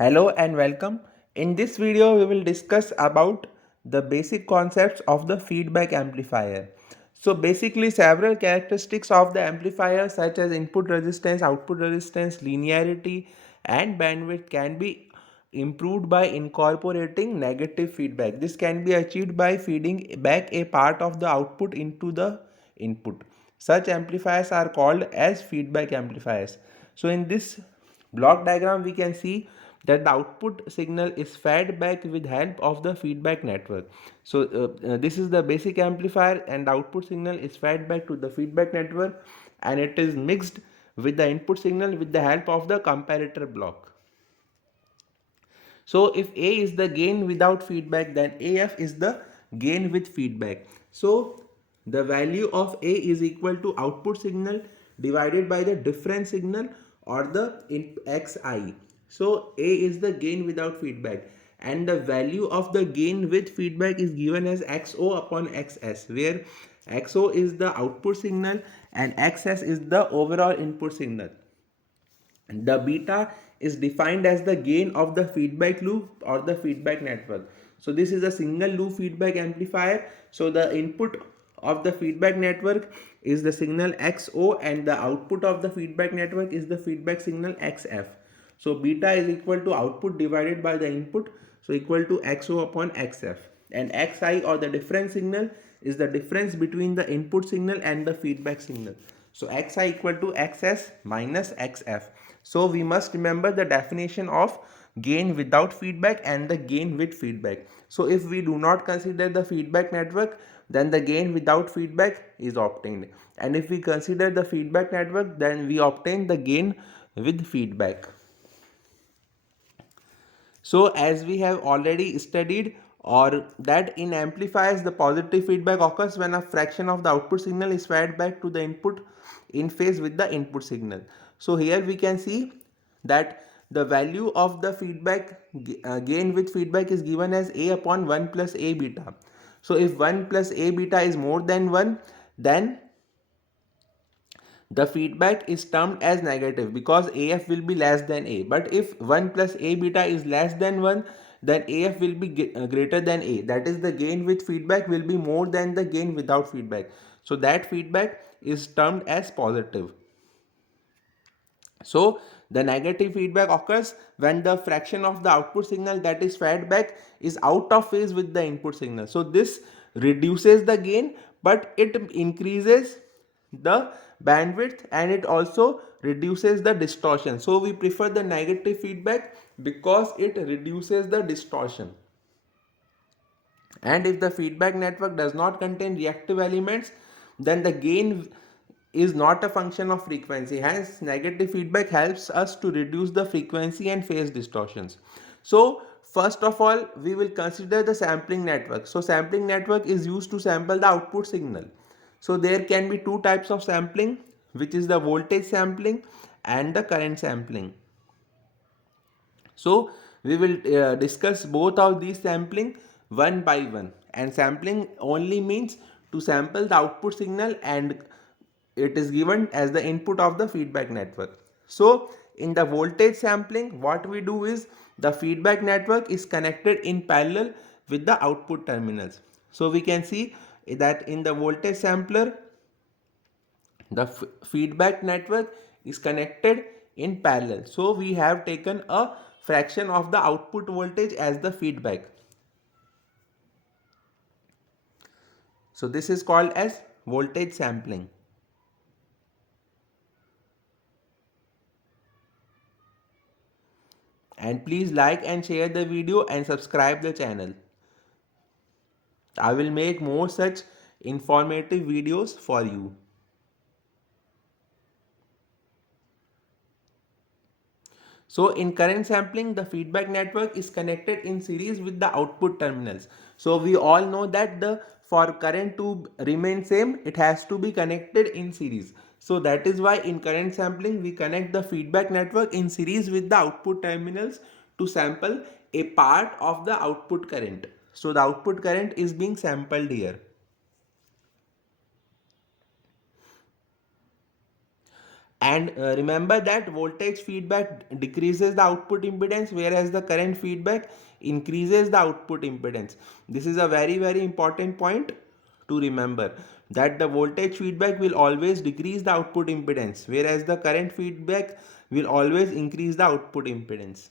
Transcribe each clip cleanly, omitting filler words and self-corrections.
Hello and welcome. In this video we will discuss about the basic concepts of the feedback amplifier. So basically several characteristics of the amplifier such as input resistance, output resistance, linearity and bandwidth can be improved by incorporating negative feedback. This can be achieved by feeding back a part of the output into the input. Such amplifiers are called as feedback amplifiers. So in this block diagram we can see that the output signal is fed back with help of the feedback network. So this is the basic amplifier and the output signal is fed back to the feedback network and it is mixed with the input signal with the help of the comparator block. So if A is the gain without feedback, then AF is the gain with feedback. So the value of A is equal to output signal divided by the difference signal or the XI. So A is the gain without feedback and the value of the gain with feedback is given as XO upon XS, where XO is the output signal and XS is the overall input signal. The beta is defined as the gain of the feedback loop or the feedback network. So this is a single loop feedback amplifier. So the input of the feedback network is the signal XO and the output of the feedback network is the feedback signal XF. So beta is equal to output divided by the input, so equal to XO upon XF. And XI or the difference signal is the difference between the input signal and the feedback signal. So XI equal to XS minus XF. So we must remember the definition of gain without feedback and the gain with feedback. So if we do not consider the feedback network, then the gain without feedback is obtained. And if we consider the feedback network, then we obtain the gain with feedback. So as we have already studied or that in amplifiers the positive feedback occurs when a fraction of the output signal is fed back to the input in phase with the input signal. So here we can see that the value of the feedback gain with feedback is given as A upon 1 plus A beta. So if 1 plus A beta is more than 1, then the feedback is termed as negative because AF will be less than A. But if 1 plus A beta is less than 1, then AF will be greater than A. That is, the gain with feedback will be more than the gain without feedback. So that feedback is termed as positive. So the negative feedback occurs when the fraction of the output signal that is fed back is out of phase with the input signal. So this reduces the gain, but it increases the bandwidth and it also reduces the distortion. So we prefer the negative feedback because it reduces the distortion. And if the feedback network does not contain reactive elements, then the gain is not a function of frequency. Hence negative feedback helps us to reduce the frequency and phase distortions. So first of all we will consider the sampling network. So sampling network is used to sample the output signal. So there can be two types of sampling, which is the voltage sampling and the current sampling. So we will discuss both of these sampling one by one, and sampling only means to sample the output signal and it is given as the input of the feedback network. So in the voltage sampling what we do is the feedback network is connected in parallel with the output terminals. So we can see that in the voltage sampler the feedback network is connected in parallel. So we have taken a fraction of the output voltage as the feedback. So this is called as voltage sampling. And please like and share the video and subscribe the channel. I will make more such informative videos for you. So in current sampling, the feedback network is connected in series with the output terminals. So we all know that the for current to remain same, it has to be connected in series. So that is why in current sampling, we connect the feedback network in series with the output terminals to sample a part of the output current. So the output current is being sampled here. And remember that voltage feedback decreases the output impedance, whereas the current feedback increases the output impedance. This is a very important point to remember, that the voltage feedback will always decrease the output impedance, whereas the current feedback will always increase the output impedance.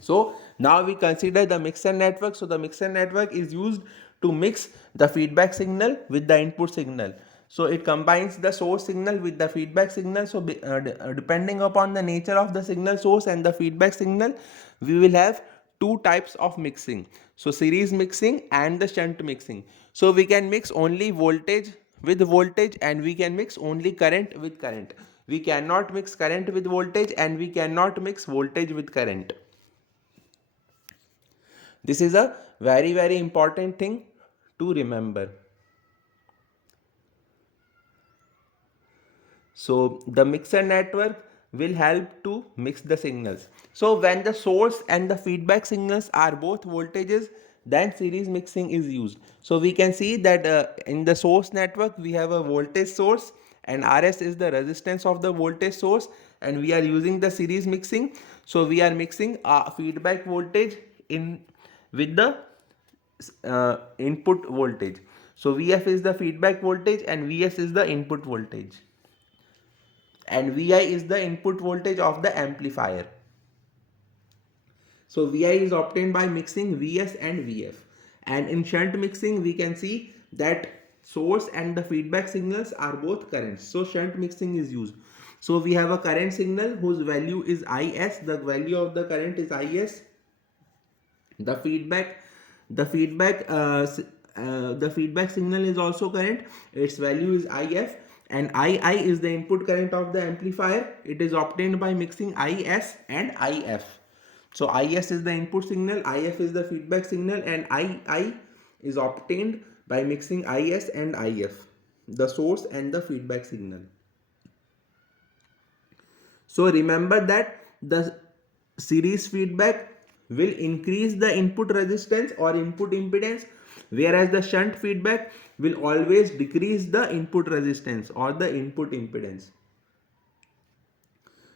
So now we consider the mixer network. So the mixer network is used to mix the feedback signal with the input signal. So it combines the source signal with the feedback signal. So depending upon the nature of the signal source and the feedback signal, we will have two types of mixing. So series mixing and the shunt mixing. So we can mix only voltage with voltage, and we can mix only current with current. We cannot mix current with voltage, and we cannot mix voltage with current. This is a very important thing to remember. So the mixer network will help to mix the signals. So when the source and the feedback signals are both voltages, then series mixing is used. So we can see that in the source network we have a voltage source, and RS is the resistance of the voltage source, and we are using the series mixing. So we are mixing feedback voltage in with the input voltage. So Vf is the feedback voltage and Vs is the input voltage, and Vi is the input voltage of the amplifier. So Vi is obtained by mixing Vs and Vf. And in shunt mixing we can see that source and the feedback signals are both currents. So shunt mixing is used. So we have a current signal whose value is Is. The value of the current is Is. The feedback signal is also current. Its value is If, and Ii is the input current of the amplifier. It is obtained by mixing Is and If. So Is is the input signal, If is the feedback signal, and Ii is obtained by mixing Is and If, the source and the feedback signal. So remember that the series feedback will increase the input resistance or input impedance, whereas the shunt feedback will always decrease the input resistance or the input impedance.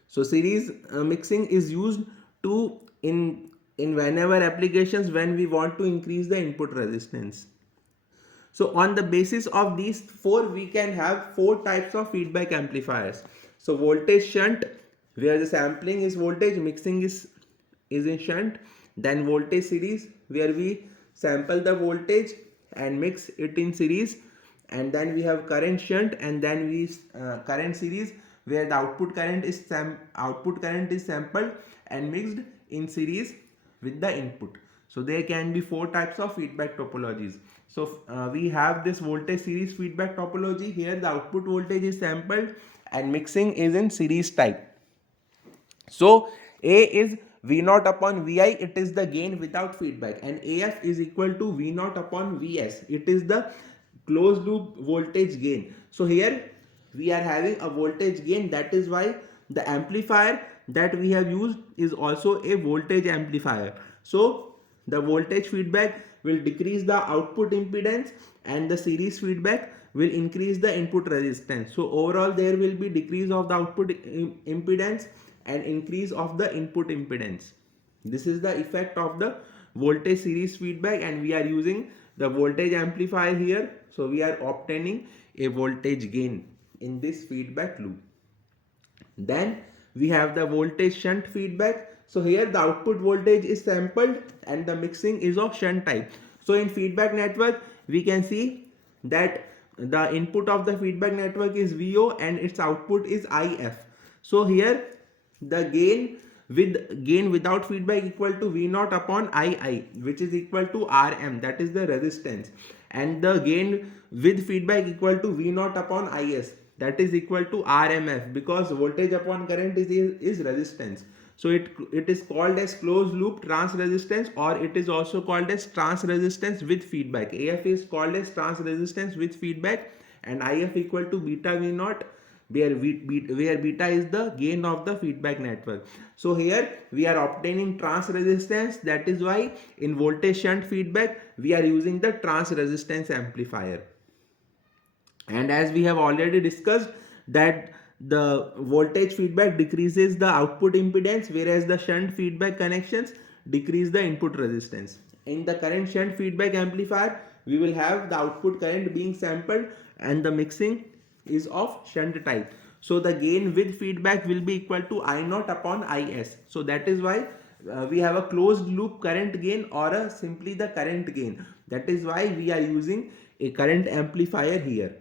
So series mixing is used to in whenever applications when we want to increase the input resistance. So on the basis of these four, we can have four types of feedback amplifiers. So voltage shunt, where the sampling is voltage, mixing is in shunt. Then voltage series, where we sample the voltage and mix it in series. And then we have current shunt, and then we current series, where the output current is sampled and mixed in series with the input. So there can be four types of feedback topologies. So we have this voltage series feedback topology. Here the output voltage is sampled and mixing is in series type. So A is V0 upon Vi, it is the gain without feedback, and AF is equal to V0 upon Vs, it is the closed loop voltage gain. So here we are having a voltage gain, that is why the amplifier that we have used is also a voltage amplifier. So the voltage feedback will decrease the output impedance, and the series feedback will increase the input resistance. So overall there will be decrease of the output impedance and increase of the input impedance. This is the effect of the voltage series feedback, and we are using the voltage amplifier here. So we are obtaining a voltage gain in this feedback loop. Then we have the voltage shunt feedback. So here the output voltage is sampled and the mixing is of shunt type. So in feedback network we can see that the input of the feedback network is VO and its output is IF. So here the gain without feedback equal to V0 upon II, which is equal to Rm, that is the resistance, and the gain with feedback equal to V0 upon Is, that is equal to RMF, because voltage upon current is resistance. So it is called as closed loop trans resistance, or it is also called as trans resistance with feedback. AF is called as trans resistance with feedback, and IF equal to beta V0, where beta is the gain of the feedback network. So here we are obtaining trans resistance, that is why in voltage shunt feedback we are using the trans resistance amplifier. And as we have already discussed that the voltage feedback decreases the output impedance, whereas the shunt feedback connections decrease the input resistance. In the current shunt feedback amplifier, we will have the output current being sampled and the mixing is of shunt type. So the gain with feedback will be equal to I naught upon Is. So that is why we have a closed loop current gain or simply the current gain. That is why we are using a current amplifier here.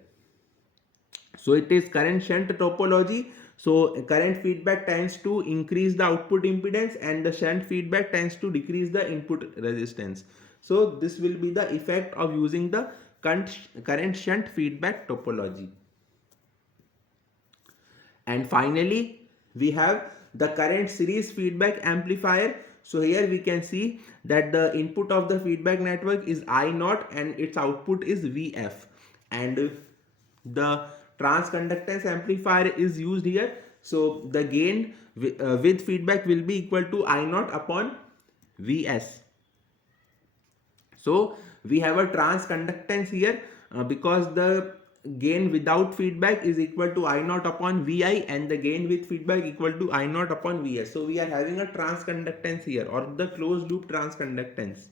So it is current shunt topology. So current feedback tends to increase the output impedance and the shunt feedback tends to decrease the input resistance. So this will be the effect of using the current shunt feedback topology. And finally, we have the current series feedback amplifier. So here we can see that the input of the feedback network is I naught and its output is Vf. And the transconductance amplifier is used here. So the gain with feedback will be equal to I naught upon Vs. So we have a transconductance here because the gain without feedback is equal to I naught upon Vi and the gain with feedback equal to I naught upon Vs. So we are having a transconductance here or the closed loop transconductance.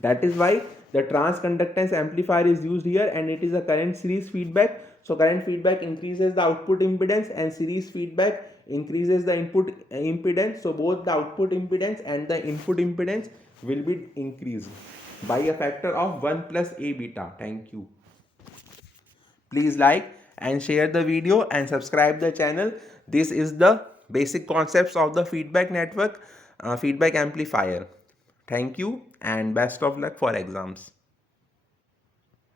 That is why the transconductance amplifier is used here and it is a current series feedback. So current feedback increases the output impedance and series feedback increases the input impedance. So both the output impedance and the input impedance will be increased by a factor of 1 plus A beta. Thank you. Please like and share the video and subscribe the channel. This is the basic concepts of the feedback network, feedback amplifier. Thank you and best of luck for exams.